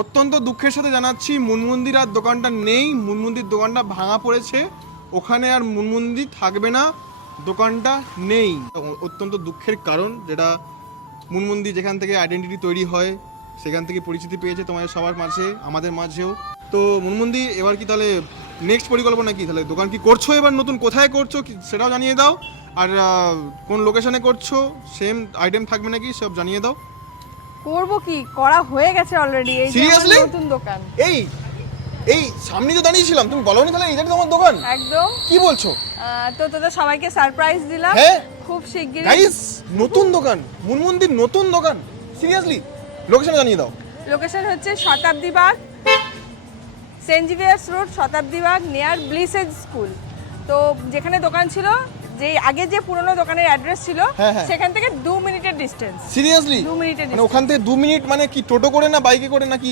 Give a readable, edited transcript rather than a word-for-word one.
অত্যন্ত দুঃখের সাথে জানাচ্ছি মুনমুন্দির আর দোকানটা নেই, মুনমুন্দির দোকানটা ভাঙা পড়েছে, ওখানে আর মুনমুন্দি থাকবে না, দোকানটা নেই। অত্যন্ত দুঃখের কারণ, যেটা মুনমুন্দি যেখান থেকে আইডেন্টিটি তৈরি হয়, সেখান থেকে পরিচিতি পেয়েছে তোমাদের সবার মাঝে, আমাদের মাঝেও। তো মুনমুন্দি এবার কি তাহলে নেক্সট পরিকল্পনা কি, তাহলে দোকান কি করছো এবার নতুন, কোথায় করছো সেটাও জানিয়ে দাও, আর কোন লোকেশনে করছো, সেম আইটেম থাকবে নাকি সব জানিয়ে দাও। করব কি, করা হয়ে গেছে অলরেডি। এই যে আমার Seriously? নতুন দোকান। এই এই সামনে তো দাঁড়িয়েছিলাম, তুমি বলোনি তাহলে এই জায়গায় তোমার দোকান? একদম। কি বলছো? তো তোদের সবাইকে সারপ্রাইজ দিলাম। হ্যাঁ খুব শিগগিরই। গাইস, নতুন দোকান, মুনমুন্দির নতুন দোকান, সিরিয়াসলি লোকেশন জানিয়ে দাও। লোকেশন হচ্ছে শতাব্দী বাগ, সেন্ট জেভিয়ার্স রোড, শতাব্দী বাগ, নিয়ার ব্লিসেজ স্কুল। তো যেখানে দোকান ছিল, যে আগে যে পুরনো দোকানের অ্যাড্রেস ছিল, হ্যাঁ, হ্যাঁ। সেখান থেকে 2 মিনিটের ডিস্টেন্স। সিরিয়াসলি 2 মিনিটের মানে ওখান থেকে 2 মিনিট, মানে কি টোটো করে না বাইকে করে নাকি